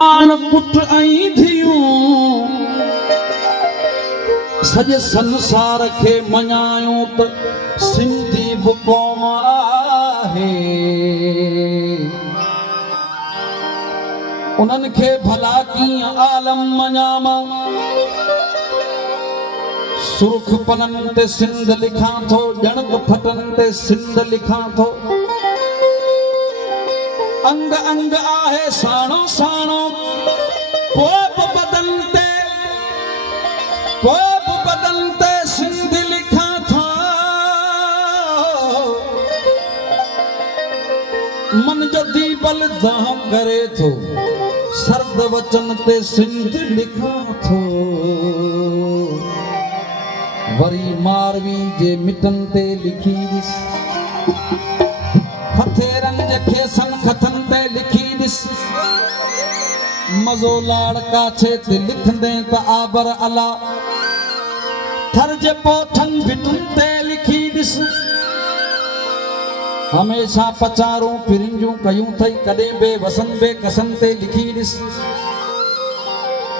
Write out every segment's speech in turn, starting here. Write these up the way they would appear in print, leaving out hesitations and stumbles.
Put ऐं धियूं सॼे संसार खे मञायूं त सिंधी बि क़ौम आहे। उन्हनि खे भला कीअं आलम मञामा। सुर्ख पननि ते सिंध लिखां थो, ॼणक फटनि ते सिंध लिखां थो। अंग अंग आहे साणो साणो, पोइ बि बदन ते सिंध लिखां थो। मन जो दीपल दाह करे थो, सर्द वचन ते सिंध लिखां थो। वरी मारवी जे मिटन ते लिखी ॾिस, हथेरनि जे खेसनि खतनि ते लिखी ॾिस। मज़ो लाड़ काछे ते लिखंदे त आबर अला, थर जे पोठनि भिटुनि ते लिखी ॾिस। हमेशा पचारूं फिरिंजूं कयूं थई, कॾहिं बेवसन बेकसन ते लिखी ॾिस।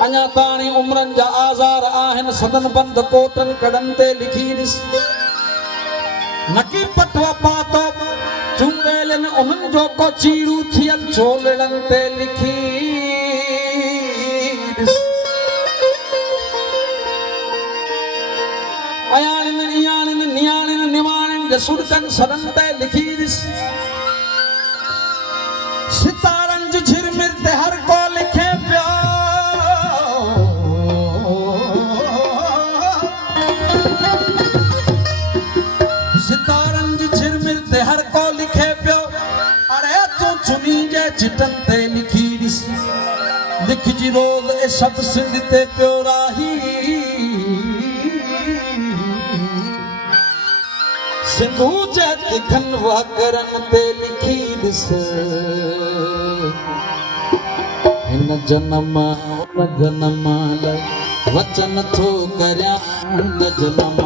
अञा ताणी उम्रनि जा आज़ार आहिनि, सदन बंद कोटनि कड़नि ते लिखी ॾिस। नकी पटवा पातो चूड़ेलनि उन्हनि जो को चीड़ू थियल झोलड़नि ते लिखी ॾिस। अयाणिनि इयाणिनि नियाणिनि निवाणिनि जे सुॾकनि सड़नि ते लिखी ॾिस। सितारनि जी झिरमिर ते हर को लिखे पियो। सितारनि जी झिरमिर ते हर को लिखे पियो। अड़े तूं चुनी जे चिटनि ते लिखी ॾिस। लिखजी रोज़ ए शब्द सिंध ते पियो राही। सिंधू जे तिखनि वाकरनि ते लिखी ॾिस। हिन जनम उन जनम लाइ वचन थो करियां, हिन जनम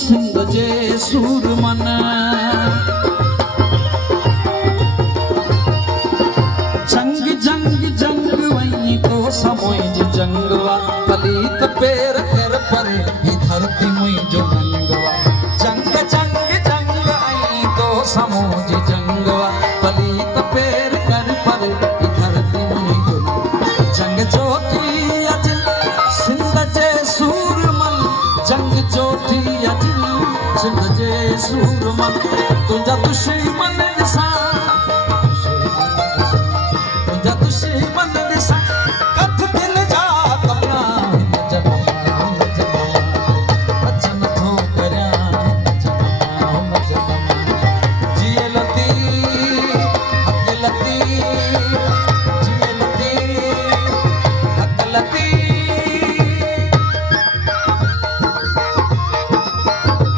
सिंध जे सूरमन। जंग जंग जंग वही तो समोज जंगवा, पलीत पैर कर परे ही धरती मुझो नंगवा। जंग जंग जंग वही तो समोज जंगवा, पलीत पैर कर परे ही धरती मुझो। जंग ज्योति अजल सिंध जे सूरमन, जंग ज्योति सिंध जे सूरमन। तुंहिंजा दुश्मन